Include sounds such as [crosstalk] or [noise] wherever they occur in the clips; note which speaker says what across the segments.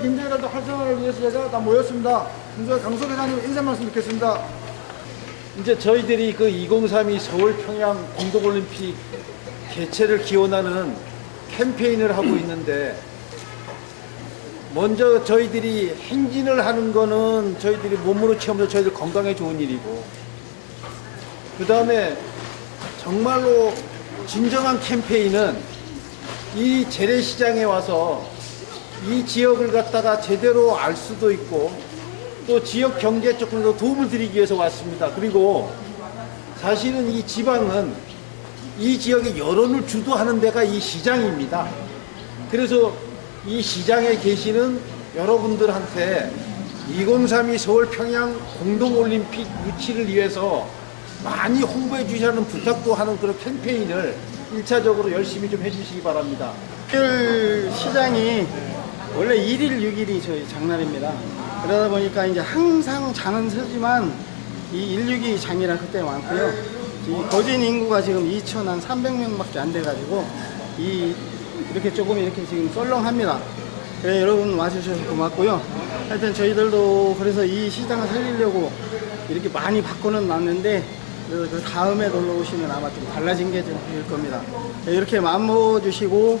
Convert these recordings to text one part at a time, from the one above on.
Speaker 1: 경제를 또 활성화를 위해서 제가 다 모였습니다. 먼저 강소 회장님 인사 말씀 듣겠습니다.
Speaker 2: 이제 저희들이 그 2032 서울 평양 공동올림픽 개최를 기원하는 캠페인을 하고 있는데 먼저 저희들이 행진을 하는 거는 저희들이 몸으로 체험해서 저희들 건강에 좋은 일이고 그 다음에 정말로 진정한 캠페인은 이 재래시장에 와서 이 지역을 갖다가 제대로 알 수도 있고 또 지역 경제 조금 더 도움을 드리기 위해서 왔습니다. 그리고 사실은 이 지방은 이 지역의 여론을 주도하는 데가 이 시장입니다. 그래서 이 시장에 계시는 여러분들한테 2032 서울 평양 공동올림픽 유치를 위해서 많이 홍보해 주시라는 부탁도 하는 그런 캠페인을 1차적으로 열심히 좀 해주시기 바랍니다.
Speaker 3: 시장이 원래 1일 6일이 저희 장날입니다. 그러다 보니까 이제 항상 장은 서지만 이 162 장이라 그때 많고요. 이 거진 인구가 지금 2,300명밖에 안 돼가지고 이 이렇게 조금 이렇게 지금 썰렁합니다. 그래 여러분 와주셔서 고맙고요. 하여튼 저희들도 그래서 이 시장을 살리려고 이렇게 많이 바꿔는 놨는데 그 다음에 놀러 오시면 아마 좀 달라진 게 될 겁니다. 네, 이렇게 마음 먹어 주시고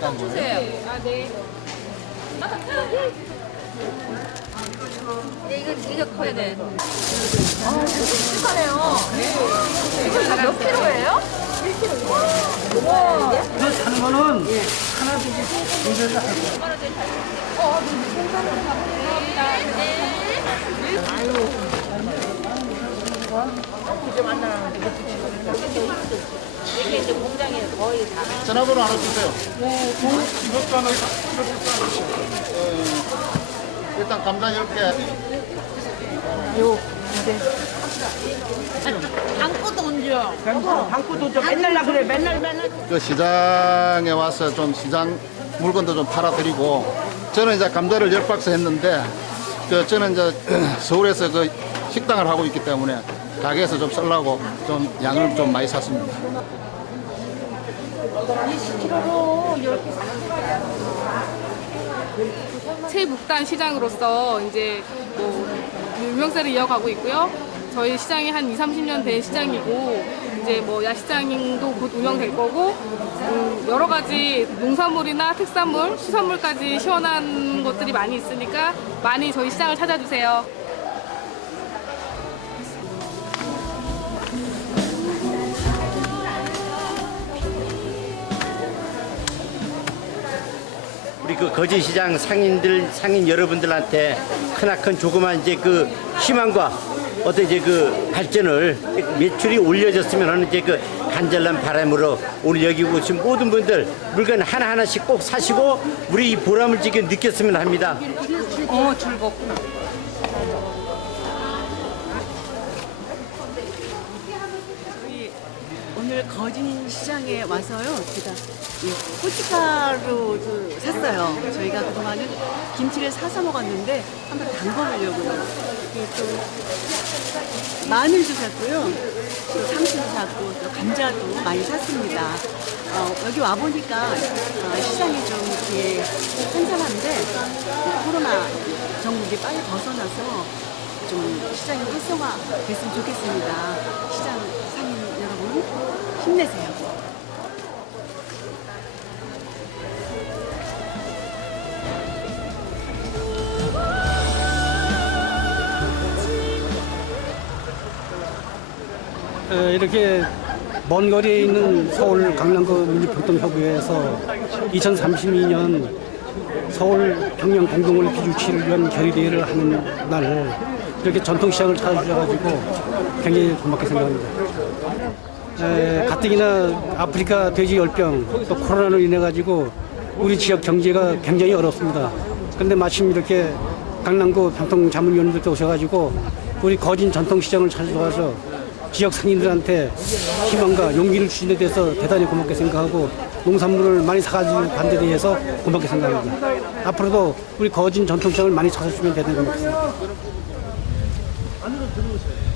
Speaker 4: 아침에 딴 거예요? 주세요. 아, 네. 네, 이거 되게 커야 돼. 아, 축하네요. 이거 다몇 킬로예요? 1kg. 와.
Speaker 3: 이거 사는 거는
Speaker 4: 어, 감사합니다. 네.
Speaker 1: 전화번호 하나 주세요. 네, 이것도 하나, 이것도 하나 주세요. 예, 일단 감자 10개.
Speaker 5: 방구도 온죠. 방구도 온죠. 맨날 나 그래. 맨날 맨날.
Speaker 1: 그 시장에 와서 좀 시장 물건도 좀 팔아드리고 저는 이제 감자를 열 박스 했는데 그 저는 이제 [clears throat] 서울에서 그 식당을 하고 있기 때문에 가게에서 좀 썰라고 좀 양을 좀 많이 샀습니다.
Speaker 4: 최북단 시장으로서 이제 뭐 유명세를 이어가고 있고요. 저희 시장이 한 2, 30년 된 시장이고 이제 뭐 야시장도 곧 운영될 거고 음, 여러 가지 농산물이나 특산물, 수산물까지 시원한 것들이 많이 있으니까 많이 저희 시장을 찾아주세요.
Speaker 6: 그 거제시장 상인들 상인 여러분들한테 크나큰 조그만 이제 그 희망과 어떤 이제 그 발전을 매출이 올려졌으면 하는 이제 그 간절한 바람으로 오늘 여기 오신 모든 분들 물건 하나 하나씩 꼭 사시고 우리 이 보람을 지금 느꼈으면 합니다.
Speaker 5: 어 즐겁구나. 저희 오늘 거진 시장에 와서요. 제가 이 고춧가루 샀어요. 저희가 그동안은 김치를 사서 먹었는데 한번 담궈보려고요. 그리고 또 마늘도 샀고요. 또 상추도 샀고 또 감자도 많이 샀습니다. 어, 여기 와 보니까 어, 시장이 좀 이렇게 한산한데 코로나 정국이 빨리 벗어나서 좀 시장이 활성화 됐으면 좋겠습니다. 시장 상인 여러분 힘내세요.
Speaker 7: 에, 이렇게 먼 거리에 있는 서울 강남구 물류평통협의회에서 2032년 서울 평양 공동올림픽 유치를 위한 결의대회를 하는 날 이렇게 전통시장을 찾아주셔가지고 굉장히 고맙게 생각합니다. 에, 가뜩이나 아프리카 돼지 열병 또 코로나로 인해 가지고 우리 지역 경제가 굉장히 어렵습니다. 그런데 마침 이렇게 강남구 병통자문위원님들도 오셔가지고 우리 거진 전통시장을 찾아와서 지역 상인들한테 희망과 용기를 주신 데 대해서 대단히 고맙게 생각하고 농산물을 많이 사가지고 간데 대해서 고맙게 생각합니다. 앞으로도 우리 거진 전통시장을 많이 찾아주시면 되는 것 같습니다.
Speaker 3: 2032